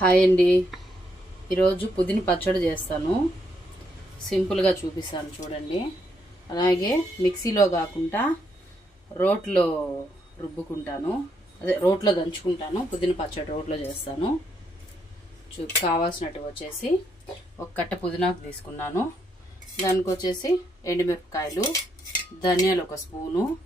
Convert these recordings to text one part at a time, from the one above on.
Hi అండి. ఈరోజు పుదీన పచ్చడి చేస్తాను. సింపుల్గా చూపిస్తాను చూడండి. అలాగే మిక్సీలో కాకుండా రోట్లో రుబ్బుకుంటాను. అదే రోట్లో దంచుకుంటాను. పుదీన పచ్చడి రోట్లో చేస్తాను. చూ కావాల్సినట్టు వచ్చేసి ఒక కట్ట పుదీనాకు తీసుకున్నాను. దానికి వచ్చేసి ఎండుమిరపకాయలు ధనియాలు ఒక స్పూను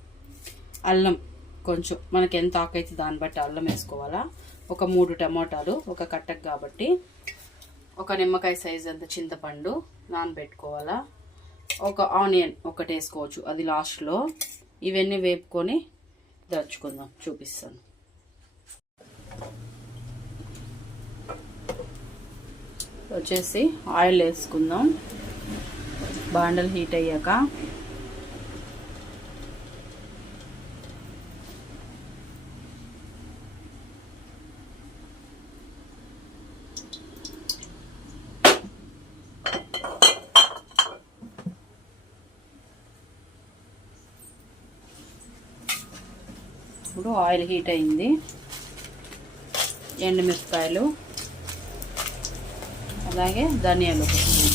అల్లం కొంచెం. మనకి ఎంత ఆకైతే దాన్ని బట్టి అల్లం వేసుకోవాలా. ఒక మూడు టమాటాలు ఒక కట్టకు కాబట్టి. ఒక నిమ్మకాయ సైజ్ అంత చింతపండు నానబెట్టుకోవాలా. ఒక ఆనియన్ ఒకటి వేసుకోవచ్చు అది లాస్ట్లో. ఇవన్నీ వేపుకొని దంచుకుందాం చూపిస్తాను. వచ్చేసి ఆయిల్ వేసుకుందాం. బాండల్ హీట్ అయ్యాక ఇప్పుడు ఆయిల్ హీట్ అయింది. ఎండుమిరపకాయలు. అలాగే ధనియాలు ఒక స్పూన్.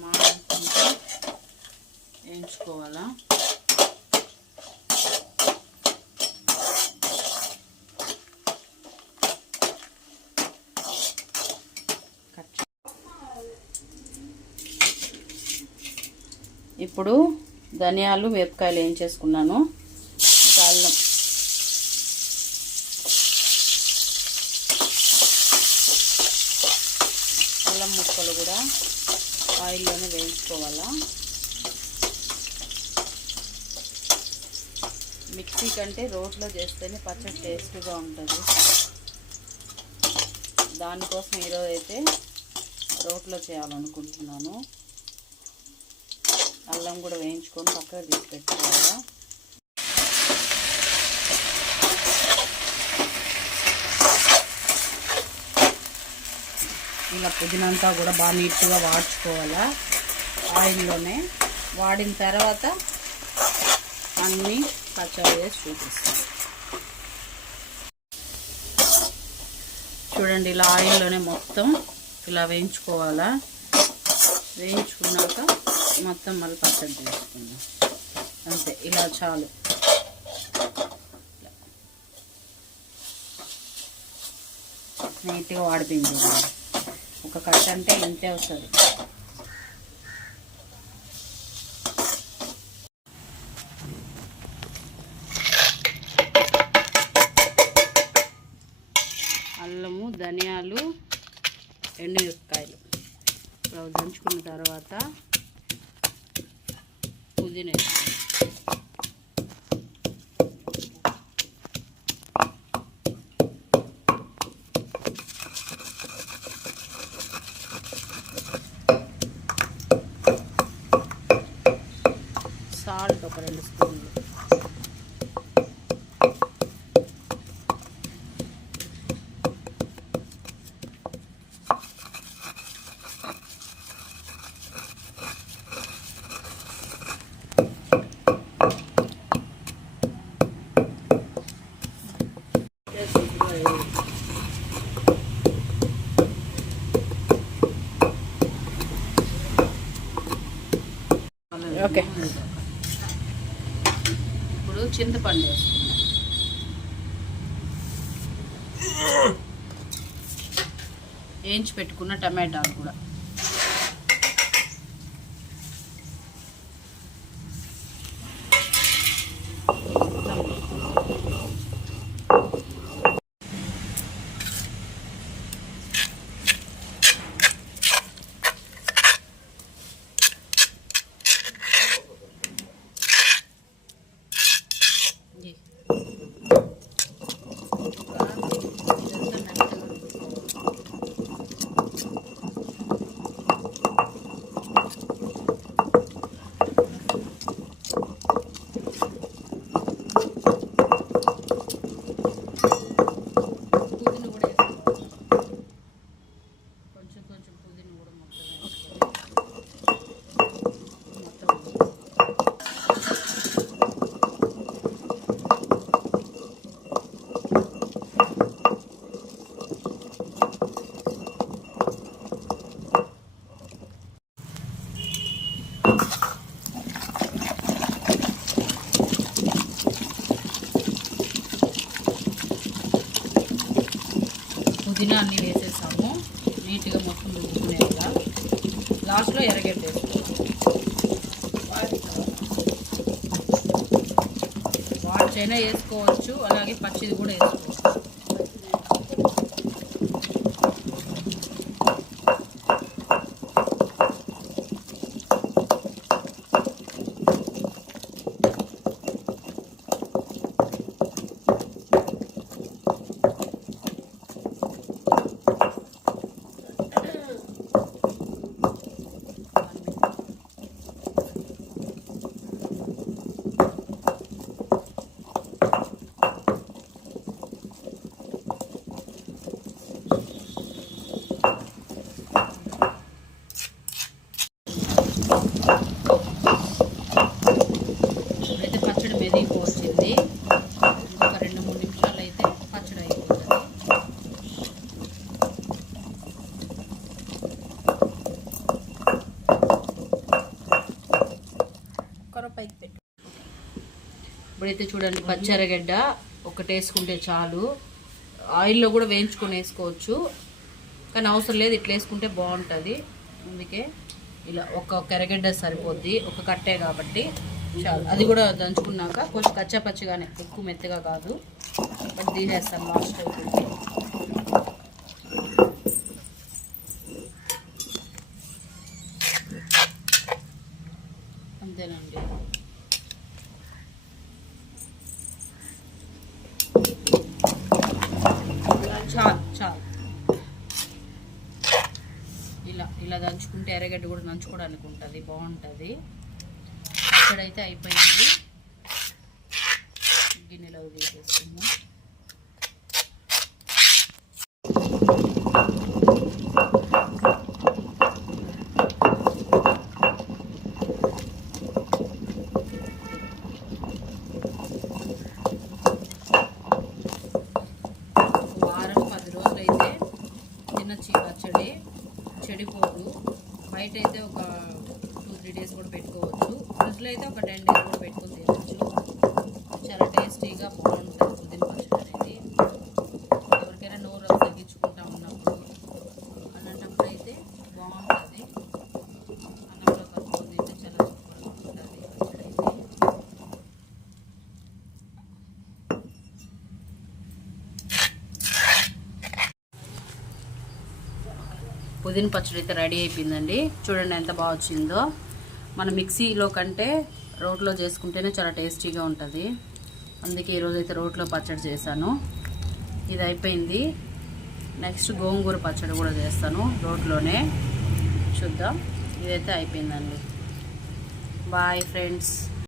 మాడుకుంటూ వేయించుకోవాలా ఇప్పుడు ధనియాలు వేపకాయలు ఏం చేసుకున్నాను? అల్లం. అల్లం ముక్కలు కూడా ఆయిల్లోనే వేయించుకోవాలా? మిక్సీ కంటే రోట్లో చేస్తేనే పచ్చడి టేస్ట్గా ఉంటుంది. దానికోసం ఈరోజు అయితే రోట్లో చేయాలనుకుంటున్నాను. అల్లం కూడా వేయించుకొని పక్కన తీసి పెట్టుకోవాలా ఇలా పుదీనంతా కూడా బాగా నీట్గా వాడ్చుకోవాలా? ఆయిల్లోనే. వాడిన తర్వాత అన్నీ పచ్చడి వేసి చూపిస్తాను. చూడండి ఇలా ఆయిల్లోనే మొత్తం ఇలా వేయించుకోవాలా? వేయించుకున్నాక మొత్తం మళ్ళీ పచ్చడి తీసుకుందాం అంతే ఇలా చాలు. నీట్గా వాడిపోయింది ఒక కట్ట అంటే ఇంతే వస్తుంది. ధనియాలు ఎండుమిరపకాయలు. ఇప్పుడు దంచుకున్న తర్వాత పుదీనా సాల్ట్ ఒక రెండు స్పూన్లు. ఓకే. ఇప్పుడు చింతపండు వేసుకుందాం. వేయించి పెట్టుకున్న టమాటాలు కూడా. పుదీనా అన్నీ వేసేసాము. నీట్గా మొత్తం రుబ్బుకునేలా లాస్ట్లో ఎర్రగడ్డ వేసుకోవాలి. వాటిచైనా వేసుకోవచ్చు. అలాగే పచ్చిది కూడా వేసుకోవచ్చు అయితే పచ్చడి మెదిగిపోవచ్చింది ఇంకొక రెండు మూడు నిమిషాలు అయితే పచ్చడి అయిపోతుంది కొరపైకి పెట్టు ఇప్పుడైతే చూడండి పచ్చరగడ్డ ఒకటి వేసుకుంటే చాలు. ఆయిల్లో కూడా వేయించుకొని వేసుకోవచ్చు. కానీ అవసరం లేదు ఇట్లా వేసుకుంటే బాగుంటుంది. అందుకే ఇలా ఒక ఎరగడ్డ సరిపోద్ది ఒక కట్టే కాబట్టి చాలు. అది కూడా దంచుకున్నాక కొంచెం కచ్చా పచ్చిగానే ఎక్కువ మెత్తగా కాదు. బట్ తీసేస్తాను లాస్ట్ అయిపోయింది అంతేనండి చాలు చాలు ఇలా ఇలా దంచుకుంటే ఎర్రగడ్డ కూడా దంచుకోవడానికి ఉంటుంది బాగుంటుంది. ఇక్కడైతే అయిపోయింది. గిన్నెలో తీసేసుకుందాం. అయితే ఒక టూ త్రీ డేస్ కూడా పెట్టుకోవచ్చు. ఫ్రిడ్జ్లో అయితే ఒక టెన్ డేస్ కూడా పెట్టుకుని తినచ్చు. చాలా టేస్టీగా బాగుంటుంది పుదీన పచ్చడి అనేది ఎవరికైనా నోరు తగ్గించుకుంటా ఉన్నప్పుడు అలాంటప్పుడు అయితే బాగుంటుంది అన్నంలో కలుపుకొని తింటే చాలా సూపర్గా ఉంటుంది ఈ పచ్చడి అయితే పుదీన పచ్చడి అయితే రెడీ అయిపోయిందండి. చూడండి ఎంత బాగా వచ్చిందో. మన మిక్సీలో కంటే రోట్లో చేసుకుంటేనే చాలా టేస్టీగా ఉంటుంది. అందుకే ఈరోజు అయితే రోట్లో పచ్చడి చేశాను. ఇది అయిపోయింది. నెక్స్ట్ గోంగూర పచ్చడి కూడా చేస్తాను రోట్లోనే. చూద్దాం. ఇదైతే అయిపోయిందండి. Bye friends.